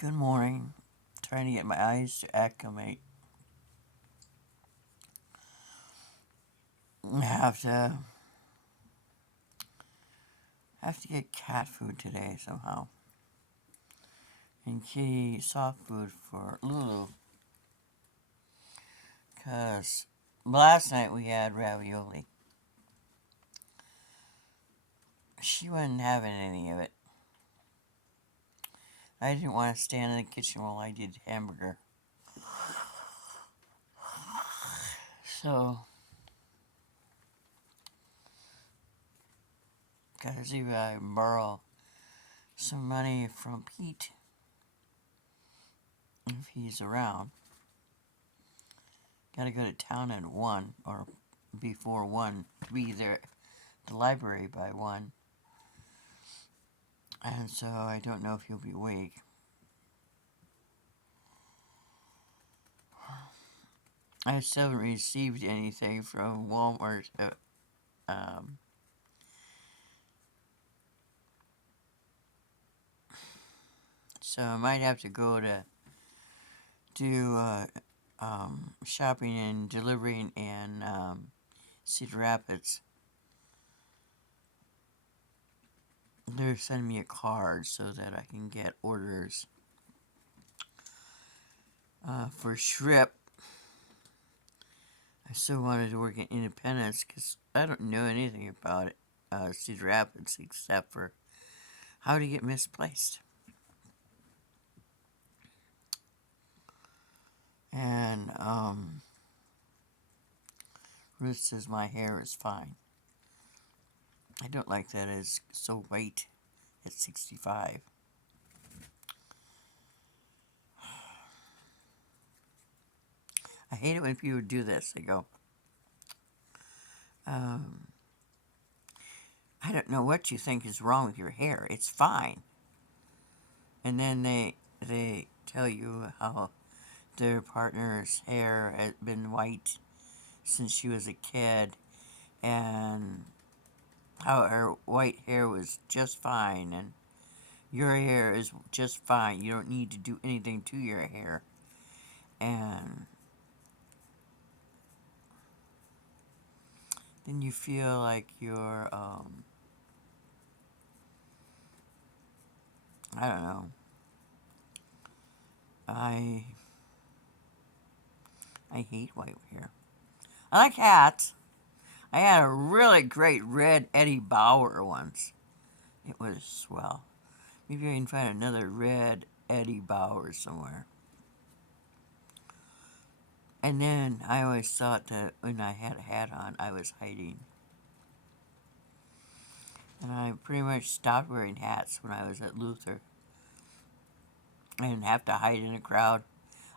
Good morning. Trying to get my eyes to acclimate. I have to get cat food today somehow. And kitty soft food for Lulu. Cause last night we had ravioli. She wasn't having any of it. I didn't want to stand in the kitchen while I did hamburger. So gotta see if I can borrow some money from Pete if he's around. Gotta go to town at 1 or before 1 to be there at the library by 1. And so I don't know if he'll be awake. I still haven't received anything from Walmart. Um, so I might have to go to do shopping and delivering in Cedar Rapids. They're sending me a card so that I can get orders for shrimp. I still wanted to work in Independence because I don't know anything about Cedar Rapids except for how to get misplaced. And Ruth says my hair is fine. I don't like that it's so white at 65. I hate it when people do this. They go, um, I don't know what you think is wrong with your hair. It's fine. And then they tell you how their partner's hair had been white since she was a kid and how her white hair was just fine and your hair is just fine. You don't need to do anything to your hair. And then you feel like you're, I don't know. I I hate white hair. I like hats. I had a really great red Eddie Bauer once. It was swell. Maybe I can find another red Eddie Bauer somewhere. And then I always thought that when I had a hat on, I was hiding. And I pretty much stopped wearing hats when I was at Luther. I didn't have to hide in a crowd.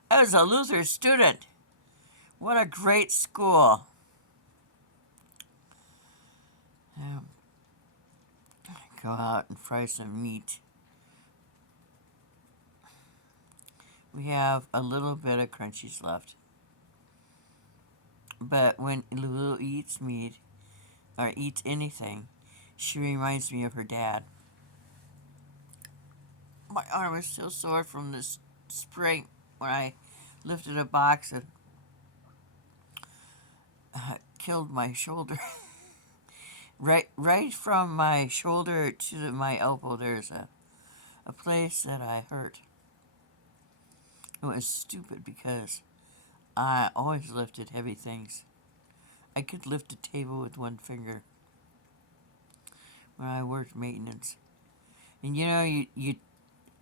I was a Luther student. What a great school. Um, go out and fry some meat. We have a little bit of crunchies left. But when Lulu eats meat or eats anything, she reminds me of her dad. My arm is still sore from this spring when I lifted a box and killed my shoulder. right from my shoulder to my elbow, there's a place that I hurt. It was stupid because I always lifted heavy things. I could lift a table with one finger when I worked maintenance. And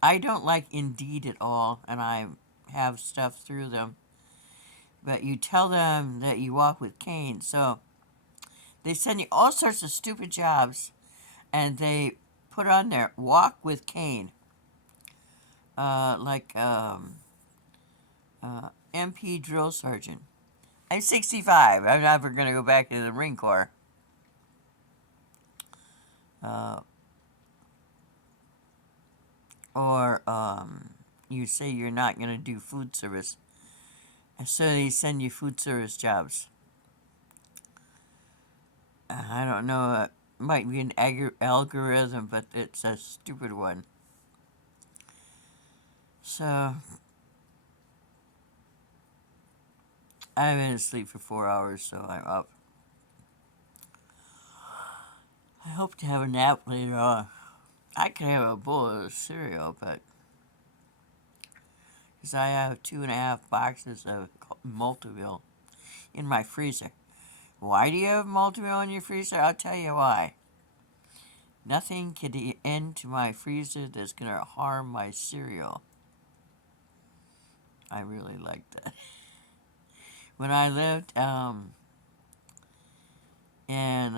I don't like Indeed at all, and I have stuff through them. But you tell them that you walk with cane, so they send you all sorts of stupid jobs, and they put on there walk with cane, like MP drill sergeant. I'm 65. I'm never going to go back to the Marine Corps. Uh, or you say you're not going to do food service, and so they send you food service jobs. I don't know. It might be an algorithm, but it's a stupid one. So I've been asleep for 4 hours, so I'm up. I hope to have a nap later on. I could have a bowl of cereal, but because I have 2.5 boxes of Multiville in my freezer. Why do you have Multiville in your freezer? I'll tell you why. Nothing can get into my freezer that's going to harm my cereal. I really like that. When I lived in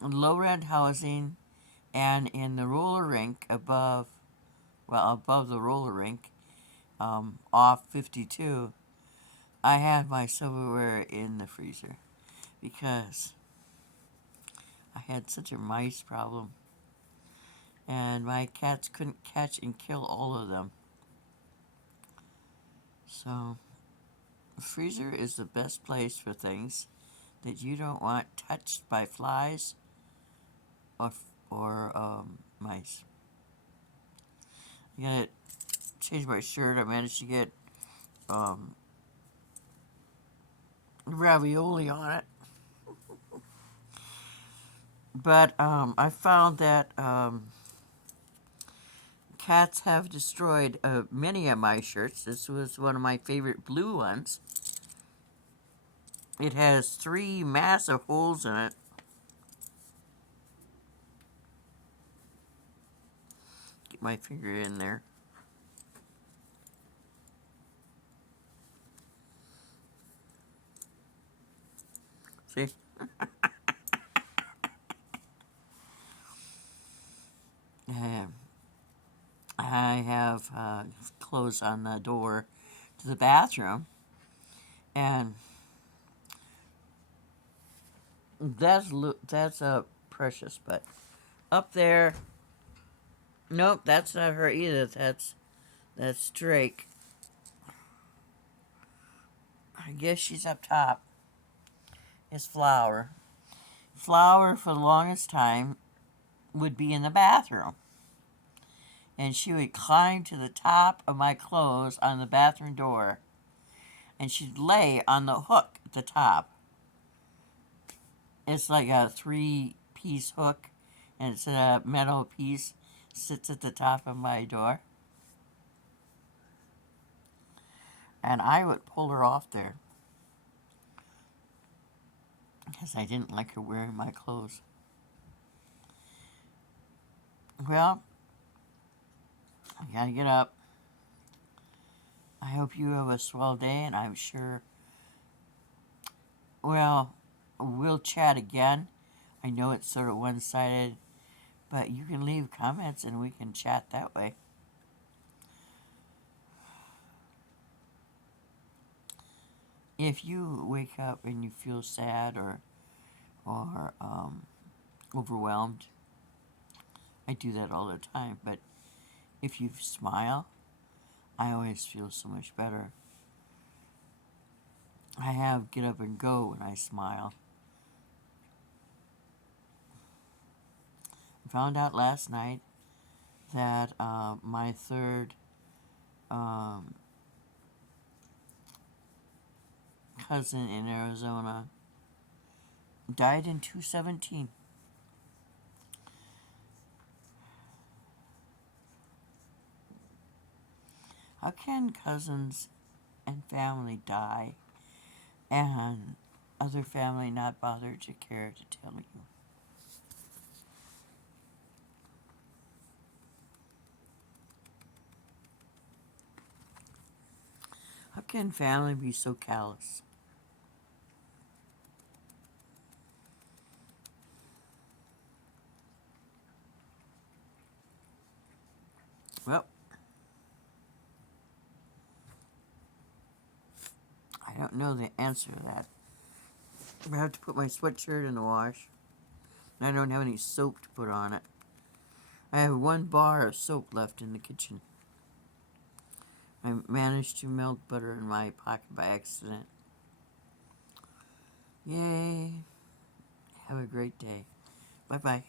low rent housing and in the roller rink above the roller rink, off 52, I had my silverware in the freezer because I had such a mice problem and my cats couldn't catch and kill all of them. So, the freezer is the best place for things that you don't want touched by flies or mice. I gotta change my shirt. I managed to get ravioli on it. But I found that cats have destroyed many of my shirts. This was one of my favorite blue ones. It has 3 massive holes in it. Get my finger in there. See? I have clothes on the door to the bathroom, and that's precious. But up there, nope, that's not her either. That's Drake. I guess she's up top. Is Flower. Flower for the longest time would be in the bathroom, and she would climb to the top of my clothes on the bathroom door, and she'd lay on the hook at the top. It's like a 3-piece hook, and it's a metal piece, sits at the top of my door. And I would pull her off there because I didn't like her wearing my clothes. Well, I gotta get up. I hope you have a swell day, and I'm sure, well, we'll chat again. I know it's sort of one-sided, but you can leave comments and we can chat that way. If you wake up and you feel sad or overwhelmed, I do that all the time, but if you smile, I always feel so much better. I have get up and go when I smile. I found out last night that my third cousin in Arizona died in 2017. How can cousins and family die and other family not bother to care to tell you? How can family be so callous? Well, I don't know the answer to that. I have to put my sweatshirt in the wash. And I don't have any soap to put on it. I have 1 bar of soap left in the kitchen. I managed to melt butter in my pocket by accident. Yay. Have a great day. Bye-bye.